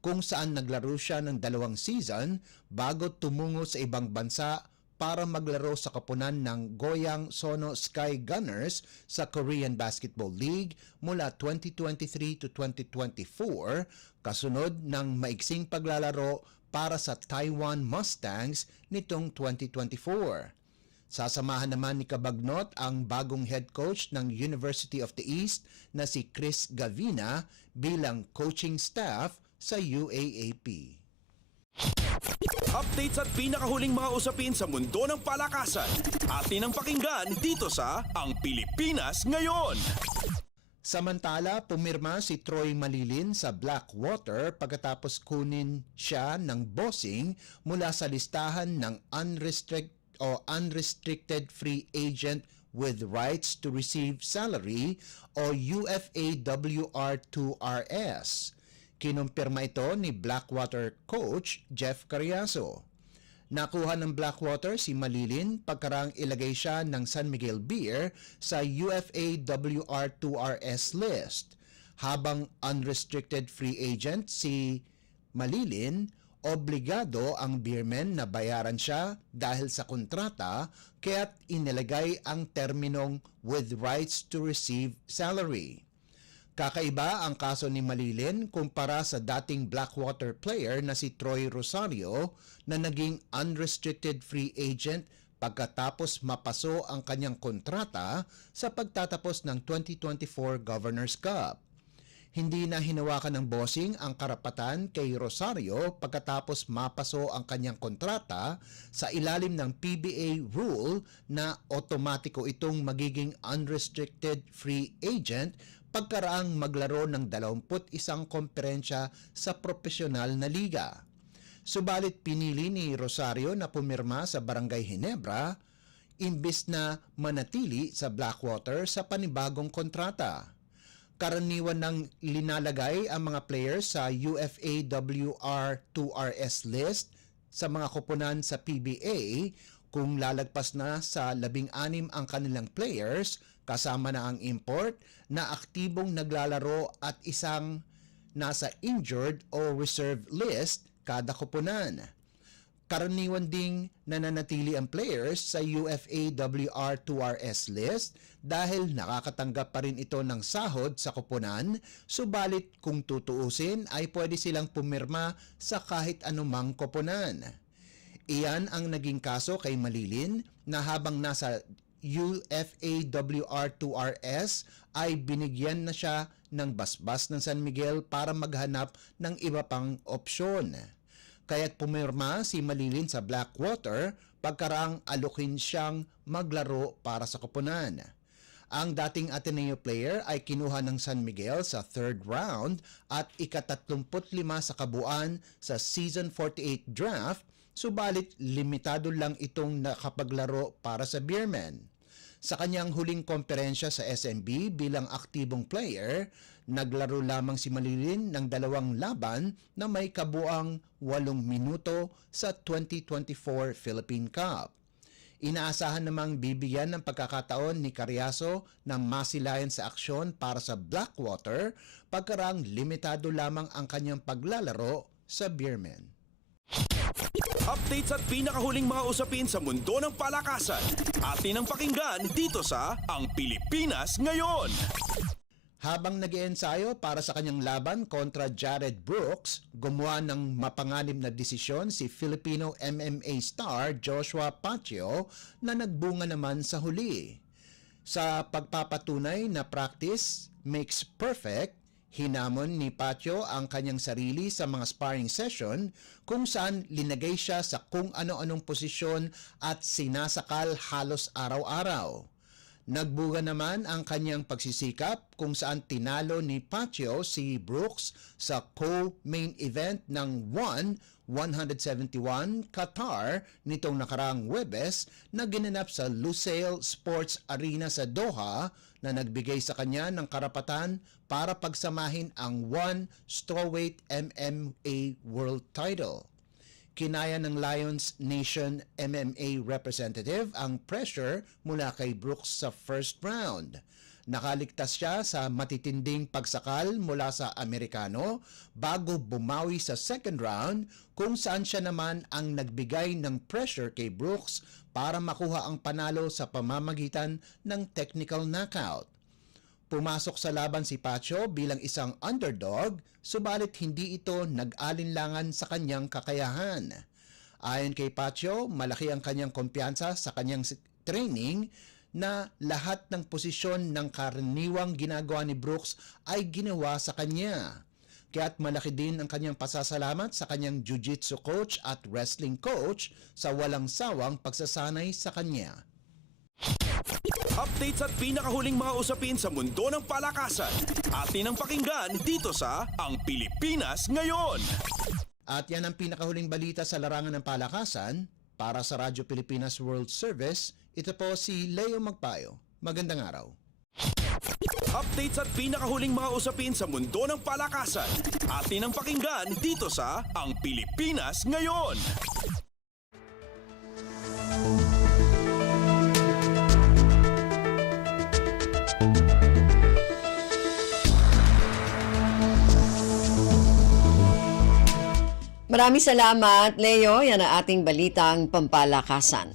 kung saan naglaro siya ng 2 season bago tumungo sa ibang bansa para maglaro sa koponan ng Goyang Sono Sky Gunners sa Korean Basketball League mula 2023 to 2024 kasunod ng maiksing paglalaro para sa Taiwan Mustangs nitong 2024. Sasamahan naman ni Cabagnot ang bagong head coach ng University of the East na si Chris Gavina bilang coaching staff sa UAAP. Updates at pinakahuling mga usapin sa mundo ng palakasan. Atin ang pakinggan dito sa Ang Pilipinas Ngayon. Samantala, pumirma si Troy Malilin sa Blackwater pagkatapos kunin siya ng bossing mula sa listahan ng unrestricted free agent with rights to receive salary o UFAWR2RS. Kinumpirma ito ni Blackwater coach Jeff Carriazo. Nakuha ng Blackwater si Malilin pagkarang ilagay siya ng San Miguel Beer sa UFAWR2RS list. Habang unrestricted free agent si Malilin, obligado ang Beermen na bayaran siya dahil sa kontrata kaya't inilagay ang terminong with rights to receive salary. Kakaiba ang kaso ni Malilin kumpara sa dating Blackwater player na si Troy Rosario na naging unrestricted free agent pagkatapos mapaso ang kanyang kontrata sa pagtatapos ng 2024 Governor's Cup. Hindi na hinawakan ng bossing ang karapatan kay Rosario pagkatapos mapaso ang kanyang kontrata sa ilalim ng PBA rule na otomatiko itong magiging unrestricted free agent pagkaraang maglaro ng 21 komperensya sa profesional na liga. Subalit pinili ni Rosario na pumirma sa Barangay Ginebra imbis na manatili sa Blackwater sa panibagong kontrata. Karaniwan nang linalagay ang mga players sa UFAWR2RS list sa mga koponan sa PBA kung lalagpas na sa 16 ang kanilang players kasama na ang import na aktibong naglalaro at isang nasa injured o reserve list kada koponan. Karaniwan ding nananatili ang players sa UFAWR2RS list dahil nakakatanggap pa rin ito ng sahod sa koponan, subalit kung tutuusin ay pwede silang pumirma sa kahit anumang koponan. Iyan ang naging kaso kay Malilin na habang nasa UFAWR2RS ay binigyan na siya ng basbas ng San Miguel para maghanap ng iba pang opsyon. Kaya't pumirma si Malilin sa Blackwater pagkaraang alokin siyang maglaro para sa koponan. Ang dating Ateneo player ay kinuha ng San Miguel sa 3rd round at ika-35 sa kabuuan sa Season 48 draft, subalit limitado lang itong nakapaglaro para sa Beermen. Sa kanyang huling komperensya sa SMB bilang aktibong player, Naglaro lamang si Malilin ng 2 laban na may kabuang 8 minuto sa 2024 Philippine Cup. Inaasahan namang bibigyan ng pagkakataon ni Carriazo na masilayan sa aksyon para sa Blackwater pagkarang limitado lamang ang kanyang paglalaro sa Beermen. Updates at pinakahuling mga usapin sa mundo ng palakasan. Atin ang pakinggan dito sa Ang Pilipinas Ngayon. Habang nag-iensayo para sa kanyang laban kontra Jared Brooks, gumawa ng mapanganib na desisyon si Filipino MMA star Joshua Pacio na nagbunga naman sa huli. Sa pagpapatunay na practice makes perfect, hinamon ni Pacio ang kanyang sarili sa mga sparring session kung saan linagay siya sa kung ano-anong posisyon at sinasakal halos araw-araw. Nagbuga naman ang kanyang pagsisikap kung saan tinalo ni Pacio si Brooks sa co-main event ng 171 Qatar nitong nakaraang Huwebes na ginanap sa Lusail Sports Arena sa Doha na nagbigay sa kanya ng karapatan para pagsamahin ang 1 strawweight MMA world title. Kinaya ng Lions Nation MMA representative ang pressure mula kay Brooks sa first round. Nakaligtas siya sa matitinding pagsakal mula sa Amerikano bago bumawi sa second round kung saan siya naman ang nagbigay ng pressure kay Brooks para makuha ang panalo sa pamamagitan ng technical knockout. Pumasok sa laban si Pacio bilang isang underdog, subalit hindi ito nag-alinlangan sa kanyang kakayahan. Ayon kay Pacio, malaki ang kanyang kumpiyansa sa kanyang training na lahat ng posisyon ng karaniwang ginagawa ni Brooks ay ginawa sa kanya. Kaya't malaki din ang kanyang pasasalamat sa kanyang jiu-jitsu coach at wrestling coach sa walang sawang pagsasanay sa kanya. Updates at pinakahuling mga usapin sa mundo ng palakasan. Atin ang pakinggan dito sa Ang Pilipinas Ngayon. At yan ang pinakahuling balita sa larangan ng palakasan. Para sa Radyo Pilipinas World Service, ito po si Leo Magpayo. Magandang araw. Updates at pinakahuling mga usapin sa mundo ng palakasan. Atin ang pakinggan dito sa Ang Pilipinas Ngayon. Maraming salamat, Leo. Yan ang ating balitang pampalakasan.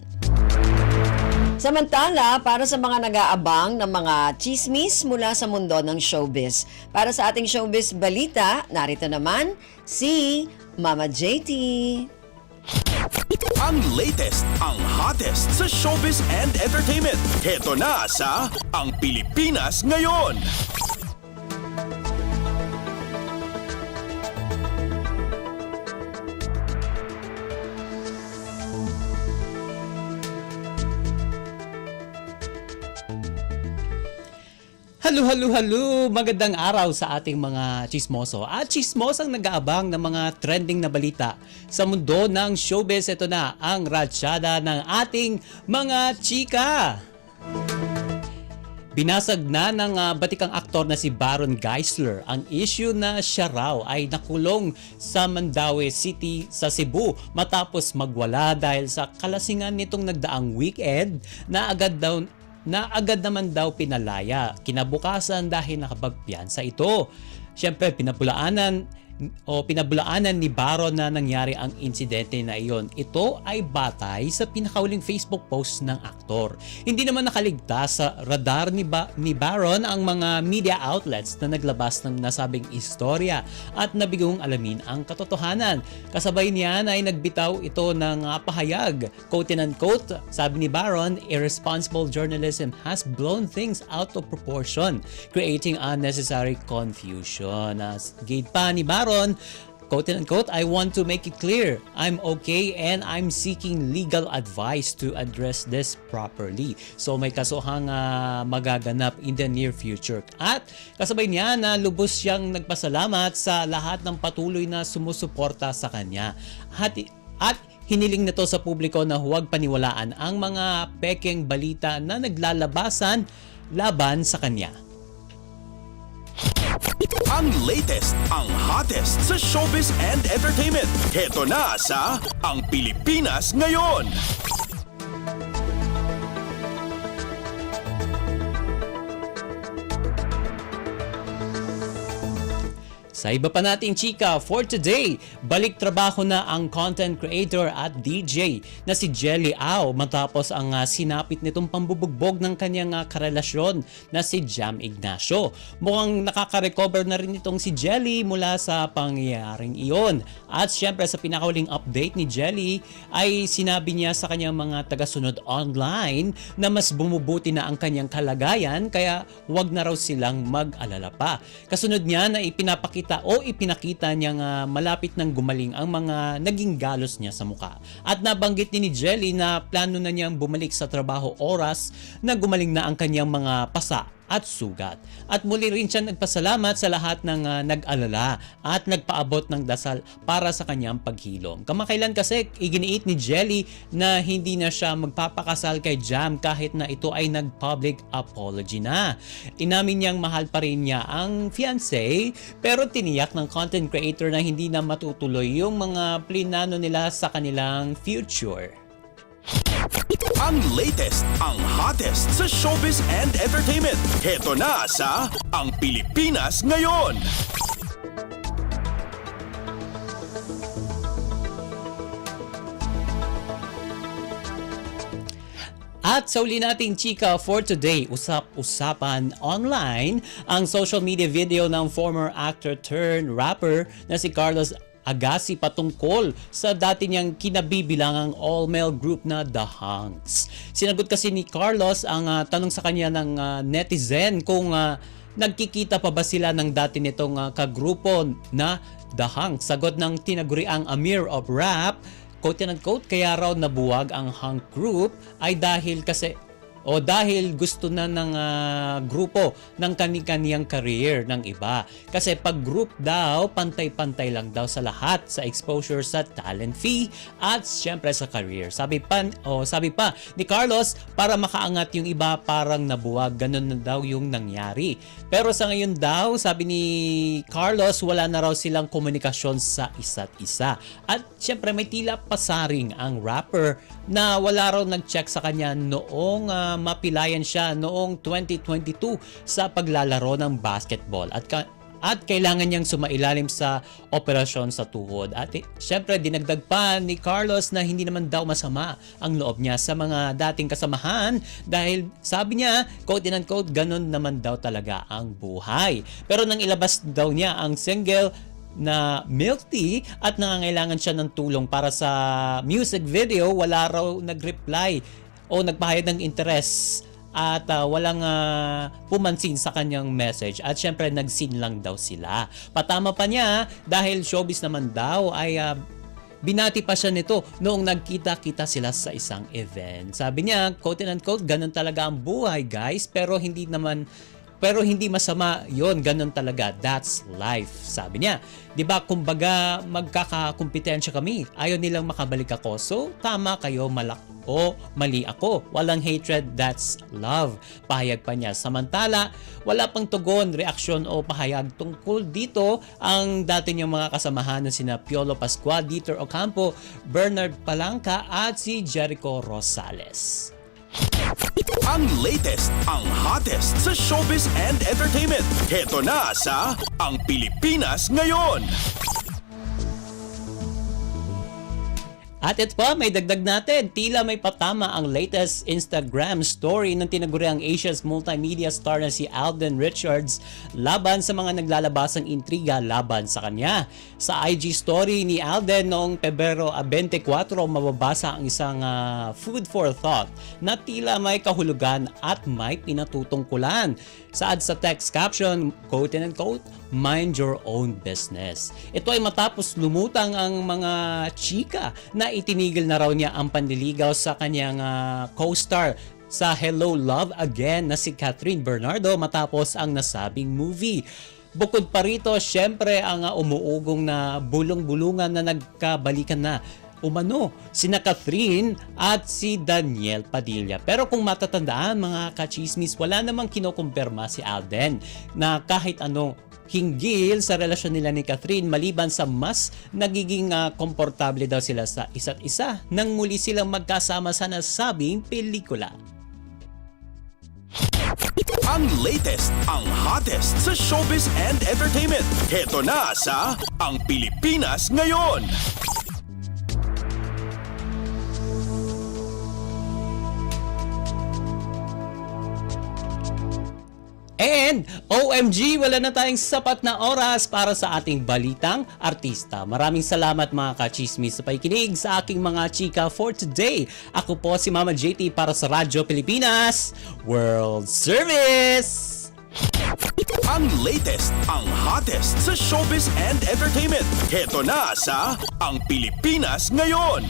Samantala, para sa mga nag-aabang ng mga chismis mula sa mundo ng showbiz. Para sa ating showbiz balita, narito naman si Mama JT. Ang latest, ang hottest sa showbiz and entertainment. Heto na sa Ang Pilipinas Ngayon. Halo! Magandang araw sa ating mga chismoso at chismosang nag-aabang ng mga trending na balita sa mundo ng showbiz. Ito na ang ratsyada ng ating mga chika. Binasag na ng batikang aktor na si Baron Geisler ang issue na siya raw ay nakulong sa Mandaue City sa Cebu matapos magwala dahil sa kalasingan nitong nagdaang weekend na agad naman daw pinalaya. Kinabukasan dahil nakapagpiyansa ito. Siyempre, pinabulaanan ni Baron na nangyari ang insidente na iyon. Ito ay batay sa pinakauling Facebook post ng aktor. Hindi naman nakaligtas sa radar ni Baron ang mga media outlets na naglabas ng nasabing istorya at nabigong alamin ang katotohanan. Kasabay niyan ay nagbitaw ito ng pahayag. Quote and unquote, sabi ni Baron, irresponsible journalism has blown things out of proportion, creating unnecessary confusion. Gate pa ni Baron, quote and unquote, I want to make it clear, I'm okay and I'm seeking legal advice to address this properly. So may kasuhang magaganap in the near future. At kasabay niya na lubos siyang nagpasalamat sa lahat ng patuloy na sumusuporta sa kanya. At hiniling nito sa publiko na huwag paniwalaan ang mga pekeng balita na naglalabasan laban sa kanya. Ang latest, ang hottest sa showbiz and entertainment. Heto na sa Ang Pilipinas Ngayon. Sa iba pa nating chika for today, balik trabaho na ang content creator at DJ na si Jelly Au matapos ang sinapit nitong pambubugbog ng kanyang karelasyon na si Jam Ignacio. Mukhang nakaka-recover na rin itong si Jelly mula sa pangyayaring iyon. At syempre sa pinakahuling update ni Jelly ay sinabi niya sa kanyang mga tagasunod online na mas bumubuti na ang kanyang kalagayan kaya huwag na raw silang mag-alala pa. Kasunod niya na ipinakita niyang malapit nang gumaling ang mga naging galos niya sa muka. At nabanggit ni Jelly na plano na niyang bumalik sa trabaho oras na gumaling na ang kanyang mga pasa at sugat. At muli rin siya nagpasalamat sa lahat ng nag-alala at nagpaabot ng dasal para sa kanyang paghilom. Kamakailan kasi iginiit ni Jelly na hindi na siya magpapakasal kay Jam kahit na ito ay nag-public apology na. Inamin niyang mahal pa rin niya ang fiancé pero tiniyak ng content creator na hindi na matutuloy yung mga plinano nila sa kanilang future. Ang latest, ang hottest sa showbiz and entertainment. Heto na sa Ang Pilipinas Ngayon. At sa uli nating chika for today, usap-usapan online ang social media video ng former actor turned rapper na si Carlos Agassi patungkol sa dati niyang kinabibilangang all-male group na The Hunks. Sinagot kasi ni Carlos ang tanong sa kanya ng netizen kung nagkikita pa ba sila ng dati nitong kagrupo na The Hunks. Sagot ng tinaguriang Amir of Rap, quote and unquote, kaya raw nabuwag ang Hunk group ay dahil gusto na ng grupo ng kani-kaniyang career ng iba. Kasi pag group daw, pantay-pantay lang daw sa lahat sa exposure sa talent fee at syempre sa career. Sabi pa ni Carlos, para makaangat yung iba parang nabuwag, ganun na daw yung nangyari. Pero sa ngayon daw, sabi ni Carlos, wala na raw silang komunikasyon sa isa't isa. At syempre may tila pasaring ang rapper na wala raw nag-check sa kanya noong mapilayan siya noong 2022 sa paglalaro ng basketball at kailangan niyang sumailalim sa operasyon sa tuhod. At syempre dinagdag pa ni Carlos na hindi naman daw masama ang loob niya sa mga dating kasamahan dahil sabi niya, quote and unquote, ganun naman daw talaga ang buhay. Pero nang ilabas daw niya ang single na Milk Tea at nangangailangan siya ng tulong para sa music video, wala raw nag-reply o nagpahayag ng interest at walang pumansin sa kanyang message at syempre nag-scene lang daw sila. Patama pa niya dahil showbiz naman daw ay binati pa siya nito noong nagkita-kita sila sa isang event. Sabi niya, quote and unquote, ganun talaga ang buhay guys, pero hindi masama yon, ganun talaga, that's life, sabi niya. 'Di ba, kumbaga magkakakumpetensya kami, ayaw nilang makabalik ako, so tama kayo, mali ako, walang hatred, that's love, pahayag pa niya. Samantala, wala pang tugon, reaksyon o pahayag tungkol dito ang dati niyang mga kasamahan na sina Piolo Pascual, Dieter Ocampo, Bernard Palanca at si Jericho Rosales. Ang latest, ang hottest sa showbiz and entertainment. Heto na sa Ang Pilipinas Ngayon. At ito pa, may dagdag natin. Tila may patama ang latest Instagram story ng tinaguriang Asia's multimedia star na si Alden Richards laban sa mga naglalabasang intriga laban sa kanya. Sa IG story ni Alden noong Pebrero 24, mababasa ang isang food for thought na tila may kahulugan at may pinatutungkulan. Saad sa text caption, quote and unquote, mind your own business. Ito ay matapos lumutang ang mga chika na itinigil na raw niya ang panliligaw sa kanyang co-star sa Hello Love Again na si Catherine Bernardo matapos ang nasabing movie. Bukod pa rito, syempre ang umuugong na bulong-bulungan na nagkabalikan na umano sina Catherine at si Daniel Padilla. Pero kung matatandaan mga kachismis, wala namang kinokumpirma si Alden na kahit anong hinggil sa relasyon nila ni Catherine maliban sa mas nagiging komportable daw sila sa isa't isa nang muli silang magkasama sa nasabing pelikula. Ang latest, ang hottest sa showbiz and entertainment. Heto na sa Ang Pilipinas Ngayon. And OMG, wala na tayong sapat na oras para sa ating balitang artista. Maraming salamat mga ka-chismis sa pakikinig sa aking mga chika for today. Ako po si Mama JT para sa Radyo Pilipinas World Service! Ang latest, ang hottest sa showbiz and entertainment. Heto na sa Ang Pilipinas Ngayon.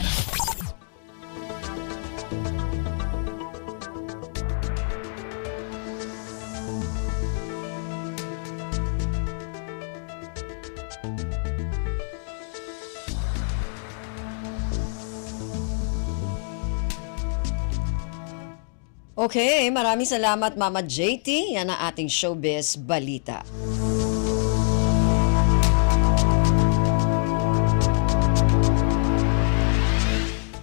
Okay, maraming salamat Mama JT. Yan ang ating showbiz balita.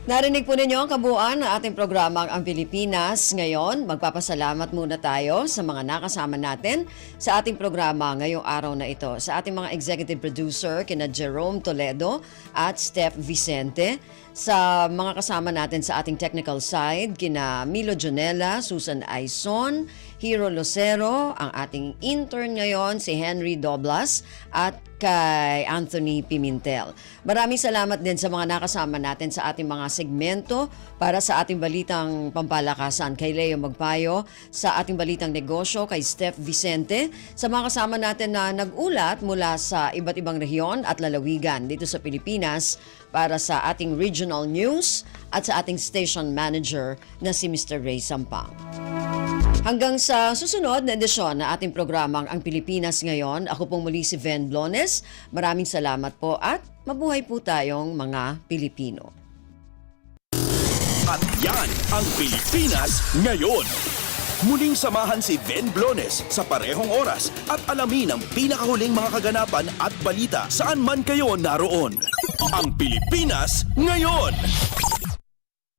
Narinig po ninyo ang kabuuan ng ating programang Ang Pilipinas Ngayon. Magpapasalamat muna tayo sa mga nakasama natin sa ating programa ngayong araw na ito. Sa ating mga executive producer, kina Jerome Toledo at Steph Vicente. Sa mga kasama natin sa ating technical side, kina Milo Jonella, Susan Aison, Hero Lucero, ang ating intern ngayon, si Henry Doblas, at kay Anthony Pimentel. Maraming salamat din sa mga nakasama natin sa ating mga segmento para sa ating balitang pampalakasan, kay Leo Magpayo, sa ating balitang negosyo, kay Steph Vicente, sa mga kasama natin na nag-ulat mula sa iba't ibang rehiyon at lalawigan dito sa Pilipinas para sa ating regional news at sa ating station manager na si Mr. Ray Sampang. Hanggang sa susunod na edisyon na ating programang Ang Pilipinas Ngayon, ako pong muli si Ven Blones. Maraming salamat po at mabuhay po tayong mga Pilipino. At yan ang Pilipinas Ngayon. Muling samahan si Ven Blones sa parehong oras at alamin ang pinakahuling mga kaganapan at balita saan man kayo naroon. Ang Pilipinas Ngayon.